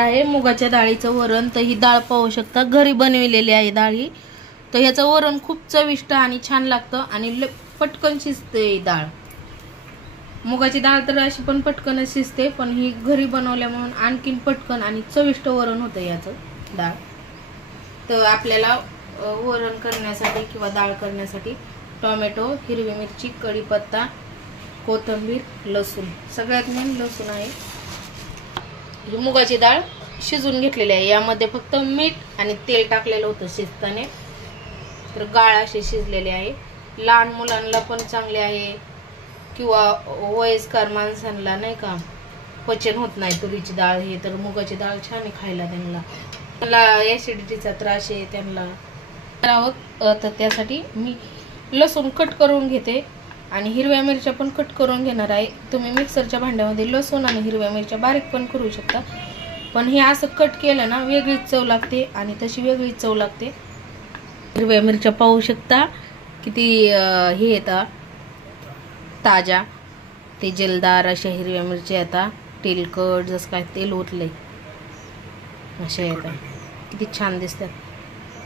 आहे मुगाच्या डाळीचं वरण. तर ही डाळ पाहू शकता घरी बनवलेली आहे डाळी. तर ह्याचं वरण खूप चविष्ट आणि छान लागतं आणि पटकन शिजते डाळ. मुगाची डाळ तर अशी पण पटकन शिजते, पण ही घरी बनवल्या म्हणून आणखीन पटकन आणि चविष्ट वरण होतं याचं डाळ. तर आपल्याला वरण करण्यासाठी किंवा डाळ करण्यासाठी टोमॅटो, हिरवी मिरची, कढीपत्ता, कोथिंबीर, लसूण, सगळ्यात मेन लसूण आहे. ही मुगाची डाळ शिजून घेतलेली आहे. यामध्ये फक्त मीठ आणि तेल टाकलेलं होतं शिजताना. तर गाळ असे शिजलेले आहे. लहान मुलांना पण चांगले आहे किंवा वयस्कर माणसांना नाही का पचन होत नाही तुरीची डाळ हे, तर मुगाची डाळ छान आहे खायला. त्यांना ऍसिडिटीचा त्रास आहे त्यांना. तर त्यासाठी मी लसूण कट करून घेते आणि हिरव्या मिरच्या पण कट करून घेणार आहे. तुम्ही मिक्सरच्या भांड्यामध्ये लसूण आणि हिरव्या मिरच्या बारीक पण करू शकता, पण हे असं कट केलं ना वेगळीच चव लागते आणि तशी वेगळीच चव लागते. हिरव्या मिरच्या पाहू शकता किती हे येतात ताज्या, ते जलदार अशा हिरव्या मिरच्या येतात. तेलकट जसं काय तेल ओतलंय अशा येतात, किती छान दिसतात.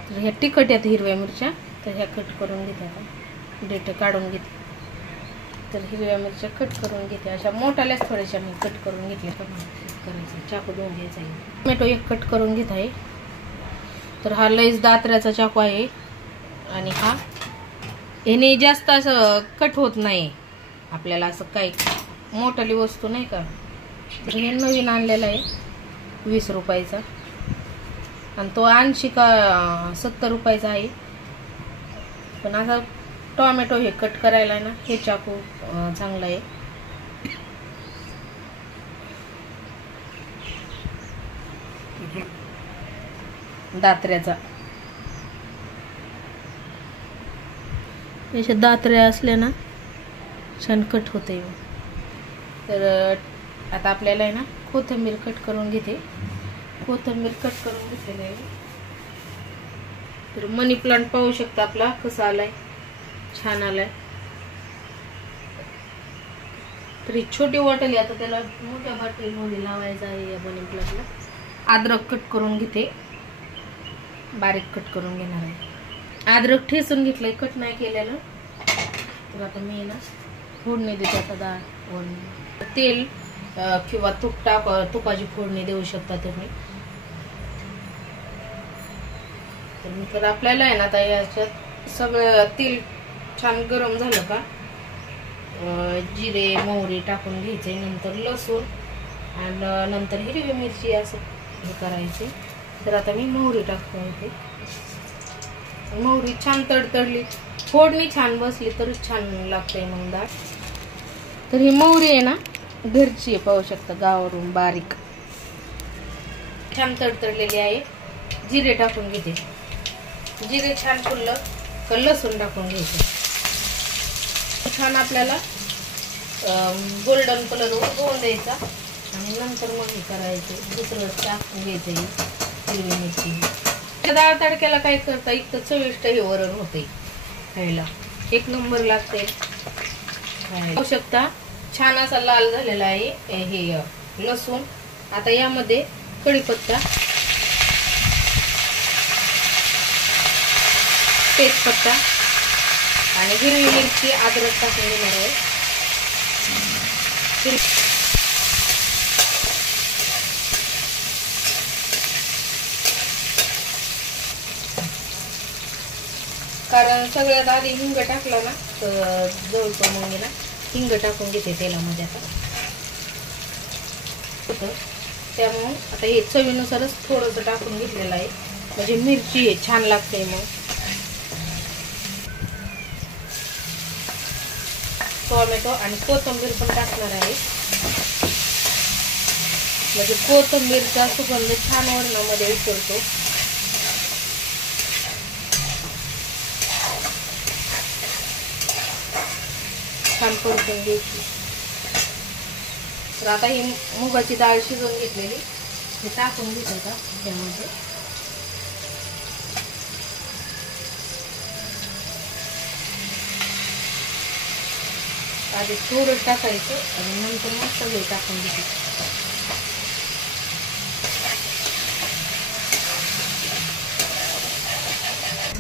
तर ह्या तिखट आहेत हिरव्या मिरच्या, तर ह्या कट करून घेते. आता डेट काढून घेते. तर हिरव्या मिरच्या कट करून घेते. अशा मोठ्याल्याच थोड्याशा मी कट करून घेतल्या. करायचं चाकू देऊन घ्यायचा आहे. टोमॅटो एक कट करून घेत आहे. तर हा लईच दात्र्याचा चाकू आहे आणि हा ह्याने जास्त असं कट होत नाही आपल्याला, असं काही मोठाली वस्तू नाही का. तर हे नवीन आणलेलं आहे 20 रुपयाचा आणि तो 80 का 70 रुपयाचा आहे. पण असा टोमॅटो हे कट करायला ना हे चाकू चांगला आहे. दात्र्याचा, अशा दात्र्या असल्या ना छान कट होते. तर आता आपल्याला आहे ना कोथिंबीर कट करून घेते. कोथिंबीर कट करून घेतलेली आहे. तर मनी प्लांट पाहू शकता आपला कसा आलाय, छान आलाय. तर ही छोटी बॉटल आहे, आता त्याला मोठ्या बॉटलमध्ये लावायचं आहे या मनी प्लांटला. अद्रक कट करून घेते, बारीक कट करून घेणार आहे. अद्रक ठेचून घेतलंय, कट नाही केलेलं. तर आता मी ना फोडणी देते. आता डाळ तेल किंवा तुपाची फोडणी देऊ शकता तुम्ही. तर आपल्याला आहे ना आता याच्यात सगळं तेल छान गरम झालं का जिरे मोहरी टाकून घ्यायचे, नंतर लसूण आणि नंतर हिरवी मिरची असं हे करायचे. तर आता मी मोहरी टाकतो इथे. मोहरी छान तडतडली, फोडणी छान बसली तर छान लागते मग डाळ. तर ही मोहरी आहे ना घरची आहे, पाहू शकता गावावरून बारीक छान तडतडलेली आहे. जिरे टाकून घेते. जिरे छान फुललं का लसूण टाकून घ्यायचं. छान आपल्याला गोल्डन कलर होऊन द्यायचा आणि नंतर मग हे करायचं दुसरं टाकून घ्यायचं हिरवी मिरची. डाळ तडक्याला काय करता इतकं चविष्ट हे वरण होते खायला, एक नंबर लागते. पाहू शकता छान असा लाल झालेला आहे हे लसूण. आता यामध्ये कढीपत्ता, तेजपत्ता आणि हिरवी मिरची अद्रक टाकून देणार आहे. कारण सगळ्यात आधी हिंग टाकला ना तर जवळचं मग ना हिंग टाकून घेते तेलामध्ये. आता त्यामुळे आता हे चवीनुसारच थोडंसं टाकून घेतलेलं आहे, म्हणजे मिरची हे छान लागते. मग टोमॅटो आणि कोथिंबीर पण टाकणार आहे, म्हणजे कोथिंबीरचा सुगंध छान वरणामध्ये उतरतो. छान परतून घ्यायची. तर आता ही मुगाची डाळ शिजवून घेतलेली हे टाकून घेते का त्यामध्ये. आधी थोडं टाकायचं आणि नंतर मग सगळे टाकून घेते.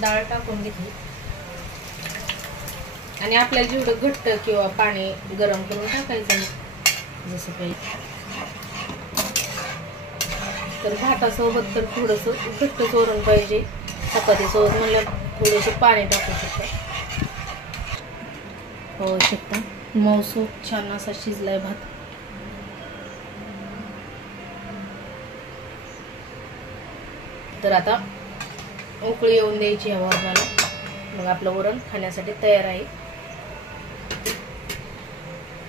डाळ टाकून घेतली आणि आपल्याला जेवढं घट्ट किंवा पाणी गरम करून टाकायचं जसं काही. तर भातासोबत तर थोडंसं घट्टच वरण पाहिजे, चपातीसोबत म्हणलं थोडेसे पाणी टाकू शकता. हो शकता मऊसूत छान असा शिजलाय भात. तर आता उकळी येऊन द्यायची या वरणाला, मग आपलं वरण खाण्यासाठी तयार आहे.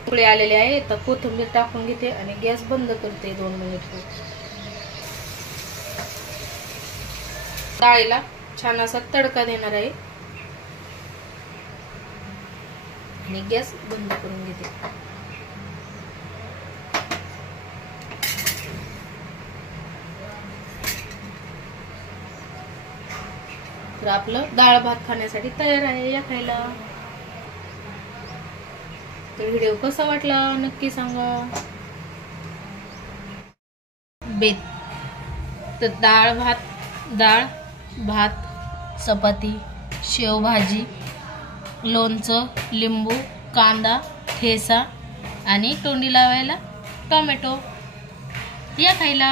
उकळी आलेली आहे. आता कोथिंबीर टाकून घेते आणि गॅस बंद करते 2 मिनिट. डाळीला छान असा तडका देणार आहे आणि गॅस बंद करून घेते. तर आपलं डाळ भात खाण्यासाठी तयार आहे, या खायला. तर व्हिडिओ कसा वाटला नक्की सांगा. बेत तर डाळ भात, चपाती, शेवभाजी, लोणचं, लिंबू, कांदा, ठेचा आणि तोंडी लावायला टोमॅटो, या खायला.